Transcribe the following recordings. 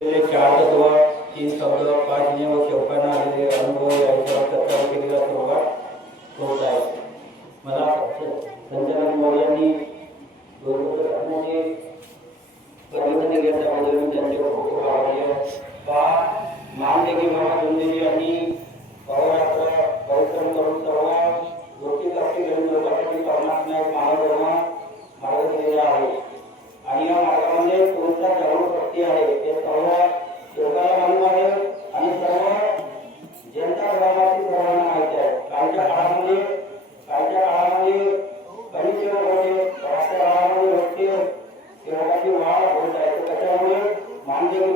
चार किंवा तीन चौदा पाच नियम चौकांना आलेले अनुभव यायचा चर्चा केलेला प्रोग्राम होत? आहे मला संचालक मौर्यांनी म्हणजे परमिशन घेतल्याबद्दल मी त्यांचे खूप आभारी आहे. पा मानदेगी बाबा धोंडे यांनी पवरात्र परिश्रम करून सर्व गोष्टी कष्टी करून लोकांसाठी करणार नाही मार्ग मार्ग दिलेला आहे. आणि या मार्गामध्ये कोणता सर्व शक्ती आहे? అంజలి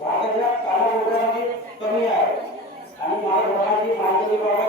भारताच्या कामामध्ये कमी आहे. आणि मला बाबाची मागणी बाबा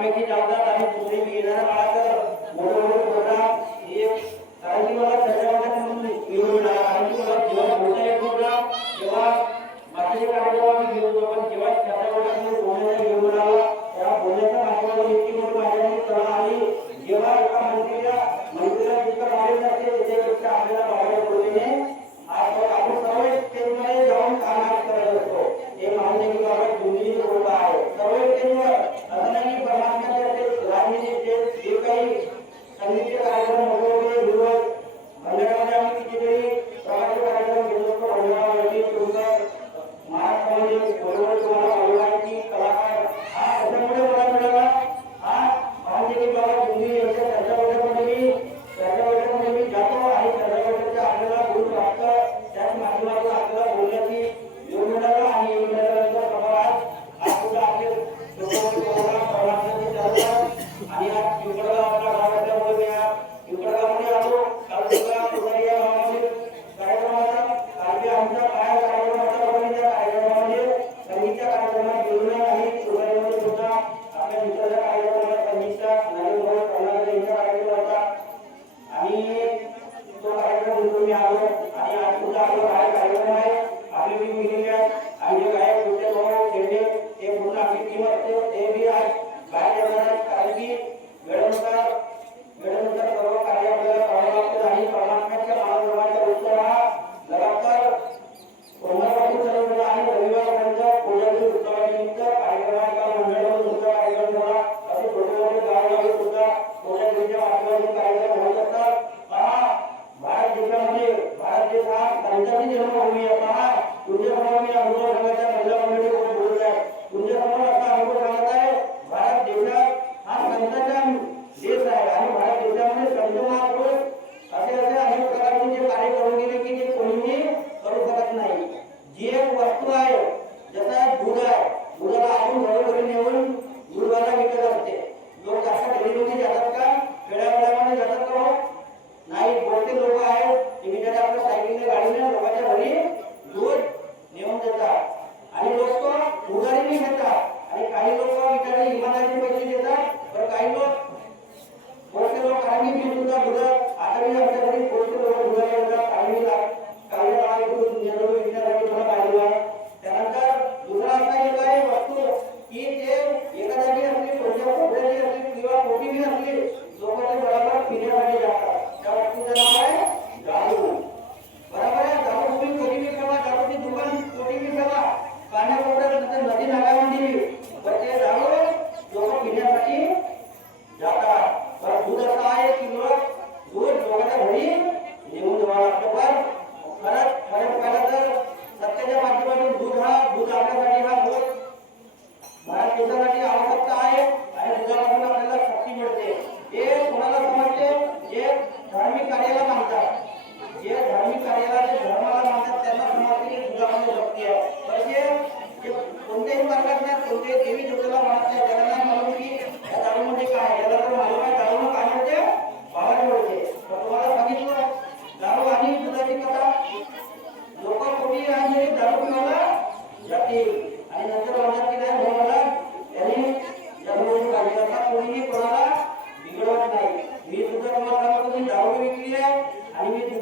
त्यापैकी जाऊदात आणि दुसरी मी येणाऱ्या काळात وجميع قومي وقعاء وجميع قومي أبوه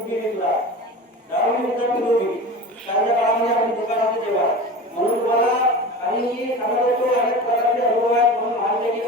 केलेला काळामध्ये आपण दुकानात म्हणून तुम्हाला आणि सांगत अनेक प्रकारचे अनुभव आहेत म्हणून महान केली